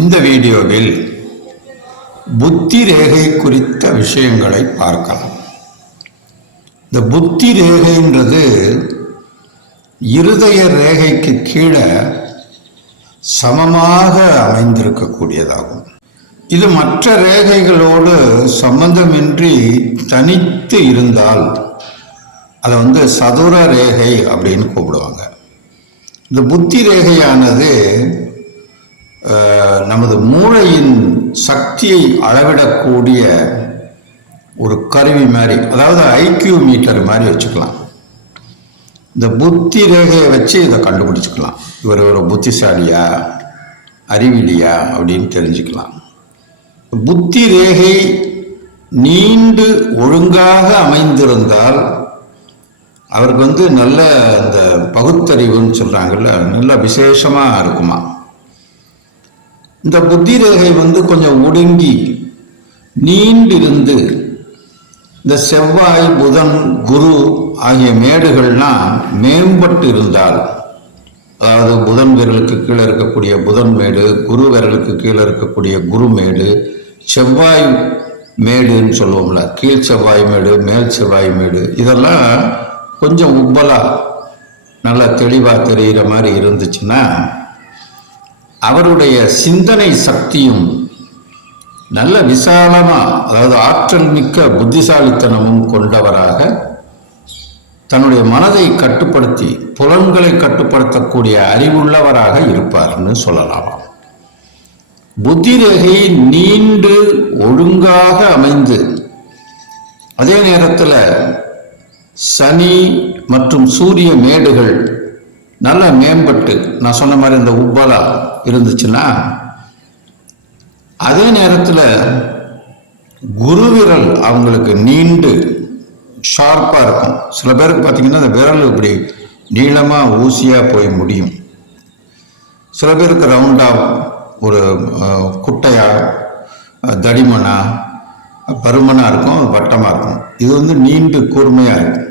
இந்த வீடியோவில் புத்தி ரேகை குறித்த விஷயங்களை பார்க்கலாம். இந்த புத்தி ரேகைன்றது இருதய ரேகைக்கு கீழே சமமாக அமைந்திருக்கக்கூடியதாகும். இது மற்ற ரேகைகளோடு சம்பந்தமின்றி தனித்து இருந்தால் அதை வந்து சதுர ரேகை அப்படின்னு கூப்பிடுவாங்க. இந்த புத்தி ரேகையானது நமது மூளையின் சக்தியை அளவிடக்கூடிய ஒரு கருவி மாதிரி அதாவது ஐக்கியூ மீட்டர் மாதிரி வச்சுக்கலாம். இந்த புத்தி ரேகையை வச்சு இதை கண்டுபிடிச்சிக்கலாம். இவர் ஒரு புத்திசாலியா அறிவிலியா அப்படின்னு தெரிஞ்சுக்கலாம். புத்தி ரேகை நீண்டு ஒழுங்காக அமைந்திருந்தால் அவருக்கு வந்து நல்ல அந்த பகுத்தறிவுன்னு சொல்கிறாங்கல்ல நல்ல விசேஷமாக இருக்குமா? இந்த புத்தி ரேகை வந்து கொஞ்சம் ஒடுங்கி நீண்டிருந்து இந்த செவ்வாய் புதன் குரு ஆகிய மேடுகள்லாம் மேம்பட்டு இருந்தால் அதாவது புதன் விரலுக்கு கீழே இருக்கக்கூடிய புதன் மேடு குரு விரலுக்கு கீழே இருக்கக்கூடிய குரு மேடு செவ்வாய் மேடுன்னு சொல்லுவோம்ல கீழ் செவ்வாய் மேடு மேல் செவ்வாய் மேடு இதெல்லாம் கொஞ்சம் உப்பலாக நல்லா தெளிவாக தெரிகிற மாதிரி இருந்துச்சுன்னா அவருடைய சிந்தனை சக்தியும் நல்ல விசாலமாக அதாவது ஆற்றல் மிக்க புத்திசாலித்தனமும் கொண்டவராக தன்னுடைய மனதை கட்டுப்படுத்தி புலன்களை கட்டுப்படுத்தக்கூடிய அறிவுள்ளவராக இருப்பார்னு சொல்லலாம். புத்தி ரேகை நீண்டு ஒழுங்காக அமைந்து அதே நேரத்தில் சனி மற்றும் சூரிய மேடுகள் நல்லா மேம்பட்டு நான் சொன்ன மாதிரி இந்த உப்பலா இருந்துச்சுன்னா அதே நேரத்தில் குருவிரல் அவங்களுக்கு நீண்டு ஷார்ப்பாக இருக்கும். சில பேருக்கு பார்த்தீங்கன்னா அந்த விரல் இப்படி நீளமாக ஊசியாக போய் முடியும். சில பேருக்கு ரவுண்டாக ஒரு குட்டையாக தடிமனாக தடிமனா பருமனாக இருக்கும் வட்டமாக இருக்கும். இது வந்து நீண்டு கூர்மையாக இருக்கும்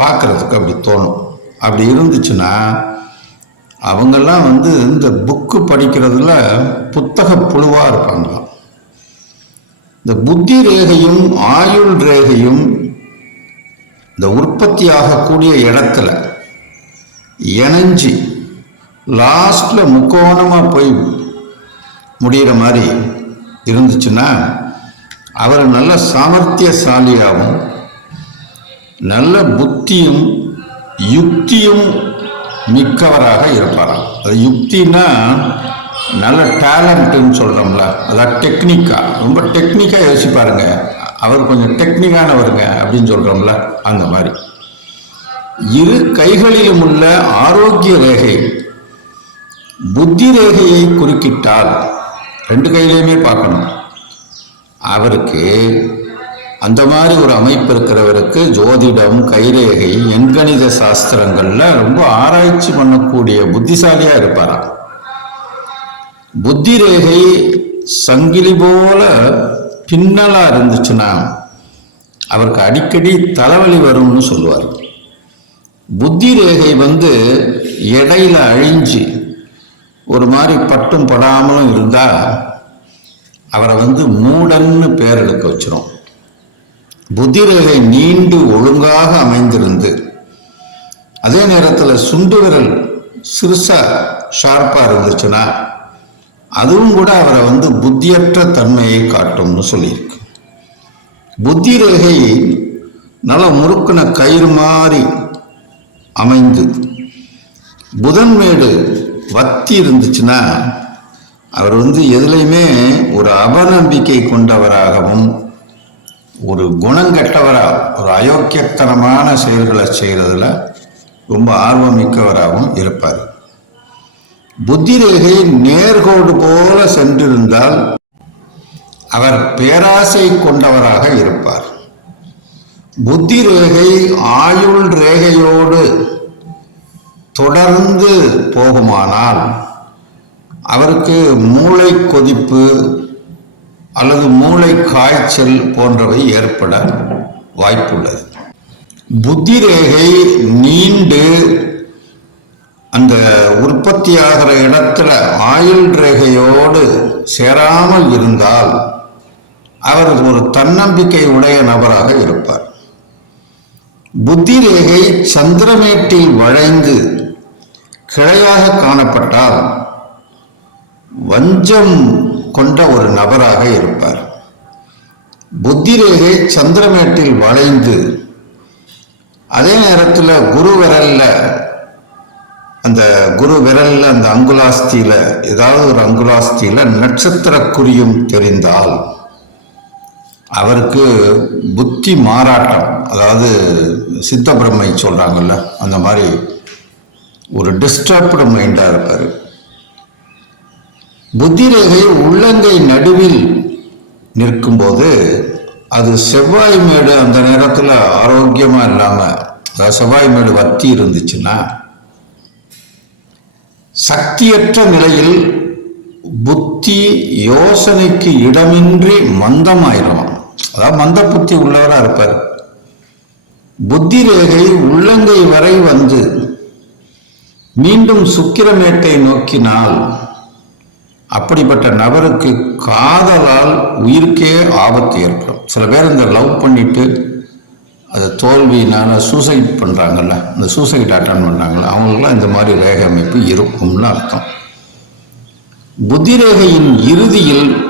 பார்க்குறதுக்கு அப்படி தோணும். அப்படி இருந்துச்சுன்னா அவங்கெல்லாம் வந்து இந்த புக்கு படிக்கிறதுல புத்தக புழுவாக இருப்பாங்களாம் இந்த புத்தி ரேகையும் ஆயுள் ரேகையும் இந்த உற்பத்தி ஆகக்கூடிய இடத்துல இணைஞ்சு லாஸ்டில் முக்கோணமாக போய் முடிகிற மாதிரி இருந்துச்சுன்னா அவர் நல்ல சாமர்த்தியசாலியாகவும் நல்ல புத்தியும் யுக்தியும் மிக்கவராக இருப்பாராம். அது யுக்தினா நல்ல டேலண்ட்டுன்னு சொல்கிறோம்ல அதான் டெக்னிக்கா ரொம்ப டெக்னிக்காக யோசிப்பாருங்க அவர் கொஞ்சம் டெக்னிக்கானவருங்க அப்படின்னு சொல்கிறோம்ல அந்த மாதிரி. இரு கைகளிலும் உள்ள ஆரோக்கிய ரேகை புத்தி ரேகையை குறுக்கிட்டால் ரெண்டு கையிலையுமே பார்க்கணும். அவருக்கு அந்த மாதிரி ஒரு அமைப்பு இருக்கிறவருக்கு ஜோதிடம் கைரேகை எண்கணித சாஸ்திரங்கள்ல ரொம்ப ஆராய்ச்சி பண்ணக்கூடிய புத்திசாலியா இருப்பாராம். புத்தி ரேகை சங்கிலி போல பின்னலா இருந்துச்சுன்னா அவருக்கு அடிக்கடி தலைவலி வரும்னு சொல்லுவார். புத்தி ரேகை வந்து இடையில அழிஞ்சு ஒரு மாதிரி பட்டும் படாமலும் இருந்தா அவரை வந்து மூடன்னு பேர் எடுக்க வச்சிரும். புத்தி ரேகை நீண்டு ஒழுங்காக அமைந்திருந்து அதே நேரத்தில் சுண்டு விரல் சிறுசா ஷார்ப்பா இருந்துச்சுன்னா அதுவும் கூட அவரை வந்து புத்தியற்ற தன்மையை காட்டும்னு சொல்லியிருக்கு. புத்தி ரேகை நல்ல முறுக்குன கயிறு மாதிரி அமைந்து புதன்மேடு வத்தி இருந்துச்சுன்னா அவர் வந்து எதுலையுமே ஒரு அபநம்பிக்கை கொண்டவராகவும் ஒரு குணங்கெட்டவராக ஒரு அயோக்கியத்தனமான செயல்களை செய்கிறதுல ரொம்ப ஆர்வமிக்கவராகவும் இருப்பார். புத்தி ரேகை நேர்கோடு போல சென்றிருந்தால் அவர் பேராசை கொண்டவராக இருப்பார். புத்தி ரேகை ஆயுள் ரேகையோடு தொடர்ந்து போகுமானால் அவருக்கு மூளை கொதிப்பு அல்லது மூளை காய்ச்சல் போன்றவை ஏற்பட வாய்ப்புள்ளது. புத்தி ரேகை நீண்டு அந்த உற்பத்தியாகிற இடத்துல ஆயுள் ரேகையோடு சேராமல் இருந்தால் அவர் ஒரு தன்னம்பிக்கை உடைய நபராக இருப்பார். புத்தி ரேகை சந்திரமேட்டில் வளைந்து கிளையாக காணப்பட்டால் வஞ்சம் கொண்ட ஒரு நபராக இருப்பார். புத்திரேகை சந்திரமேட்டில் வளைந்து அதே நேரத்தில் குரு விரல்ல அந்த குரு விரல்ல அந்த அங்குலாஸ்தியில ஏதாவது ஒரு அங்குலாஸ்தியில நட்சத்திர குறியும் தெரிந்தால் அவருக்கு புத்தி மாறாட்டம் அதாவது சித்த பிரம்மை சொல்கிறாங்கல்ல அந்த மாதிரி ஒரு டிஸ்டர்ப்டு மைண்டாக இருப்பார். புத்தி ரேகை உள்ளங்கை நடுவில் நிற்கும்போது அது செவ்வாய் மேடு அந்த நேரத்தில் ஆரோக்கியமாக இல்லாமல் அதாவது செவ்வாய் மேடு வத்தி இருந்துச்சுன்னா சக்தியற்ற நிலையில் புத்தி யோசனைக்கு இடமின்றி மந்தமாயிரும். அதாவது மந்த புத்தி உள்ளவராக இருப்பார். புத்தி ரேகை உள்ளங்கை வரை வந்து மீண்டும் சுக்கிரமேட்டை நோக்கினால் அப்படிப்பட்ட நபருக்கு காதலால் உயிருக்கே ஆபத்து ஏற்படும். சில பேர் இந்த லவ் பண்ணிட்டு அது தோல்வியினால் சூசைட் பண்ணுறாங்கல்ல இந்த சூசைட் அட்டன் பண்ணுறாங்கல்ல அவங்களுக்குலாம் இந்த மாதிரி ரேக அமைப்பு இருக்கும்னு அர்த்தம். புத்தி ரேகையின் இறுதியில்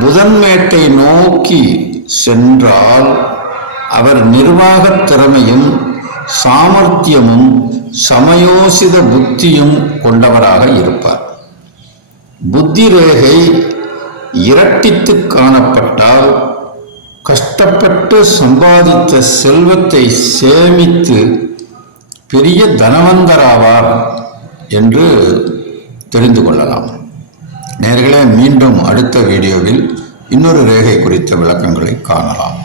புதன்மேட்டை நோக்கி சென்றால் அவர் நிர்வாகத் திறமையும் சாமர்த்தியமும் சமயோசித புத்தியும் கொண்டவராக இருப்பார். புத்தி ரேகை இரட்டித்து காணப்பட்டால் கஷ்டப்பட்டு சம்பாதித்த செல்வத்தை சேமித்து பெரிய தனவந்தராவார் என்று தெரிந்து கொள்ளலாம். நேர்களே மீண்டும் அடுத்த வீடியோவில் இன்னொரு ரேகை குறித்த விளக்கங்களை காணலாம்.